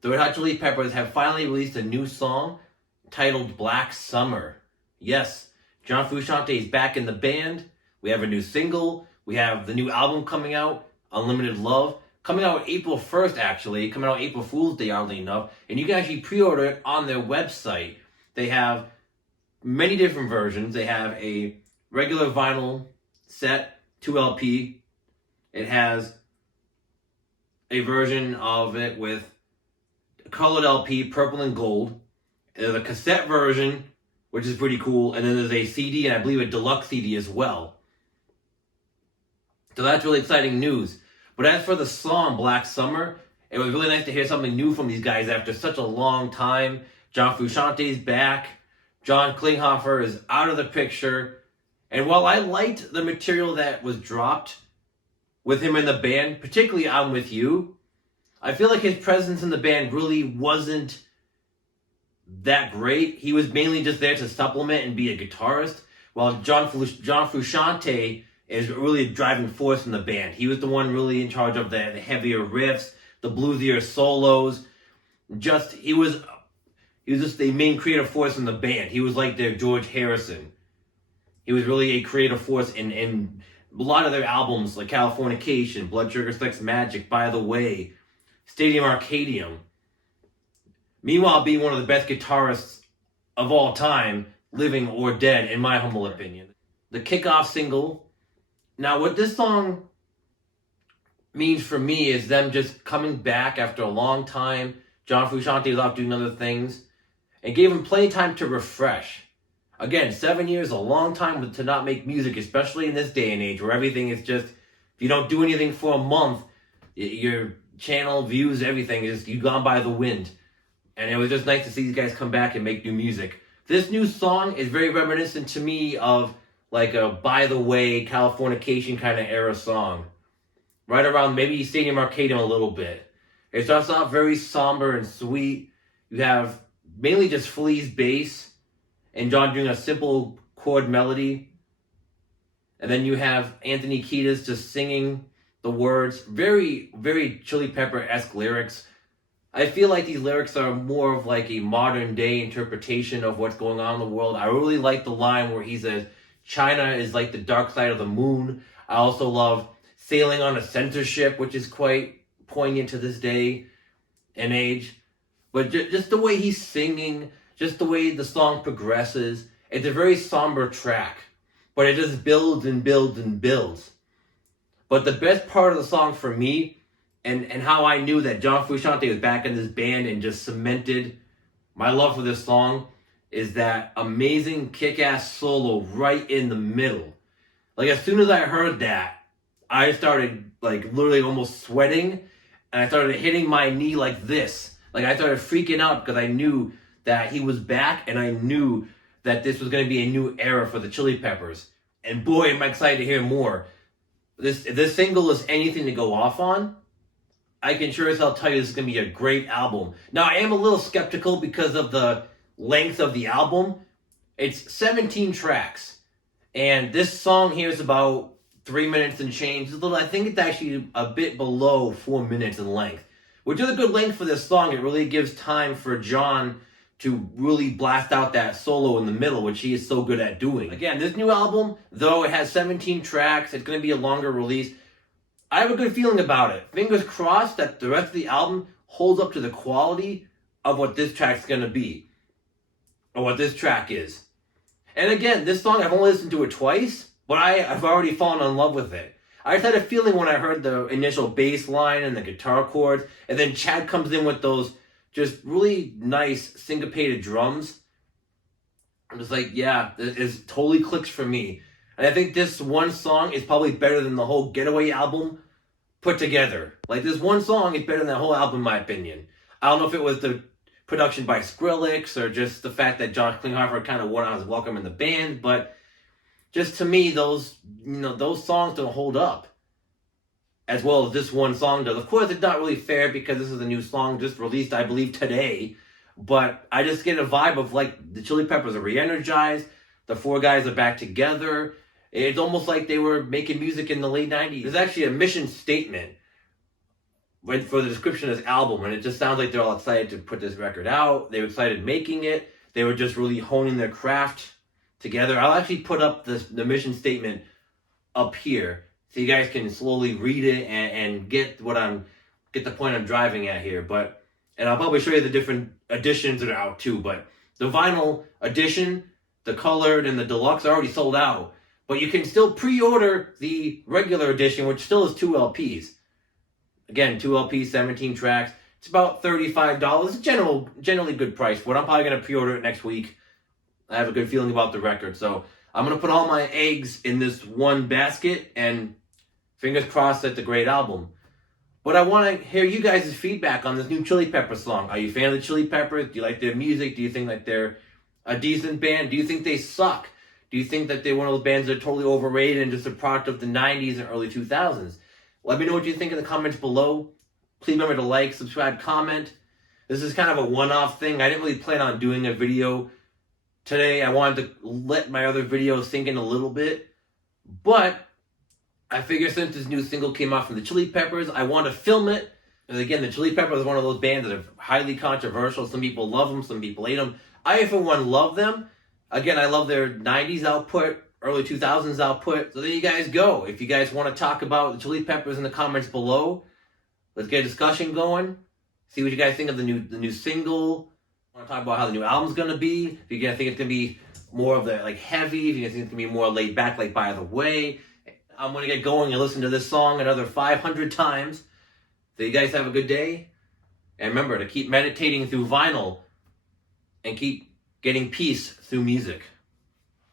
The Red Hot Chili Peppers have finally released a new song titled Black Summer. Yes, John Frusciante is back in the band. We have a new single. We have the new album coming out, Unlimited Love, coming out April 1st actually, coming out April Fool's Day oddly enough, and you can actually pre-order it on their website. They have many different versions. They have a regular vinyl set, 2LP. It has a version of it with colored LP, purple and gold. There's a cassette version, which is pretty cool, and then there's a CD, and I believe a deluxe CD as well. So that's really exciting news. But as for the song Black Summer, it was really nice to hear something new from these guys after such a long time. John Frusciante's back. John Klinghoffer is out of the picture. And while I liked the material that was dropped with him in the band, particularly I'm With You, I feel like his presence in the band really wasn't that great. He was mainly just there to supplement and be a guitarist, while John Frusciante is really a driving force in the band. He was the one really in charge of the heavier riffs, the bluesier solos. He was just the main creative force in the band. He was like their George Harrison. He was really a creative force in a lot of their albums, like Californication, Blood Sugar Sex Magic, By the Way, Stadium Arcadium. Meanwhile, being one of the best guitarists of all time, living or dead, in my humble opinion. The kickoff single. Now, what this song means for me is them just coming back after a long time. John Frusciante was off doing other things, and gave him plenty of time to refresh. Again, 7 years, a long time to not make music, especially in this day and age where everything is just, if you don't do anything for a month, your channel, views, everything is you've gone by the wind. And it was just nice to see these guys come back and make new music. This new song is very reminiscent to me of like a By the Way, Californication kind of era song. Right around maybe Stadium Arcadium a little bit. It starts off very somber and sweet. You have mainly just Flea's bass and John doing a simple chord melody. And then you have Anthony Kiedis just singing the words. Very, very Chili Pepper-esque lyrics. I feel like these lyrics are more of like a modern day interpretation of what's going on in the world. I really like the line where he says, China is like the dark side of the moon. I also love sailing on a censorship, which is quite poignant to this day and age. But just the way he's singing, just the way the song progresses, it's a very somber track. But it just builds and builds and builds. But the best part of the song for me, and how I knew that John Frusciante was back in this band and just cemented my love for this song, is that amazing kick-ass solo right in the middle. Like, as soon as I heard that, I started, like, literally almost sweating, and I started hitting my knee like this. Like, I started freaking out because I knew that he was back, and I knew that this was going to be a new era for the Chili Peppers. And boy, am I excited to hear more. If this single is anything to go off on, I can sure as hell tell you this is going to be a great album. Now, I am a little skeptical because of the length of the album. It's 17 tracks. And this song here is about 3 minutes and change. I think it's actually a bit below 4 minutes in length, which is a good length for this song. It really gives time for John to really blast out that solo in the middle, which he is so good at doing. Again, this new album, though it has 17 tracks, it's going to be a longer release. I have a good feeling about it. Fingers crossed that the rest of the album holds up to the quality of what this track's going to be. Or what this track is. And again, this song, I've only listened to it twice, but I've already fallen in love with it. I just had a feeling when I heard the initial bass line and the guitar chords, and then Chad comes in with those just really nice syncopated drums. I'm just like, yeah, it totally clicks for me. And I think this one song is probably better than the whole Getaway album put together. Like, this one song is better than that whole album, in my opinion. I don't know if it was the production by Skrillex or just the fact that John Klinghoffer kind of won on his welcome in the band, but just to me, those songs don't hold up as well as this one song does. Of course, it's not really fair because this is a new song just released, I believe, today. But I just get a vibe of, like, the Chili Peppers are re-energized. The four guys are back together. It's almost like they were making music in the late 90s. There's actually a mission statement went for the description as album, and it just sounds like they're all excited to put this record out. They were excited making it. They were just really honing their craft together. I'll actually put up the mission statement up here so you guys can slowly read it and get the point I'm driving at here. And I'll probably show you the different editions that are out too. But the vinyl edition, the colored and the deluxe are already sold out. But you can still pre-order the regular edition, which still is 2 LPs. Again, 2 LPs, 17 tracks. It's about $35. Generally good price for it. I'm probably going to pre-order it next week. I have a good feeling about the record. So I'm going to put all my eggs in this one basket, and fingers crossed that the great album. But I want to hear you guys' feedback on this new Chili Peppers song. Are you a fan of the Chili Peppers? Do you like their music? Do you think that they're a decent band? Do you think they suck? Do you think that they're one of those bands that are totally overrated and just a product of the 90s and early 2000s? Let me know what you think in the comments below. Please remember to like, subscribe, comment. This is kind of a one-off thing. I didn't really plan on doing a video today. I wanted to let my other videos sink in a little bit. But I figure since this new single came out from the Chili Peppers, I want to film it. And again, the Chili Peppers is one of those bands that are highly controversial. Some people love them, some people hate them. I, for one, love them. Again, I love their 90s output, early 2000s output. So there you guys go. If you guys want to talk about the Chili Peppers in the comments below, let's get a discussion going. See what you guys think of the new single. I want to talk about how the new album's going to be. If you're going to think it's going to be more of the heavy, if you're going to think it's going to be more laid back, like By the Way. I'm going to get going and listen to this song another 500 times. So you guys have a good day. And remember to keep meditating through vinyl and keep getting peace through music.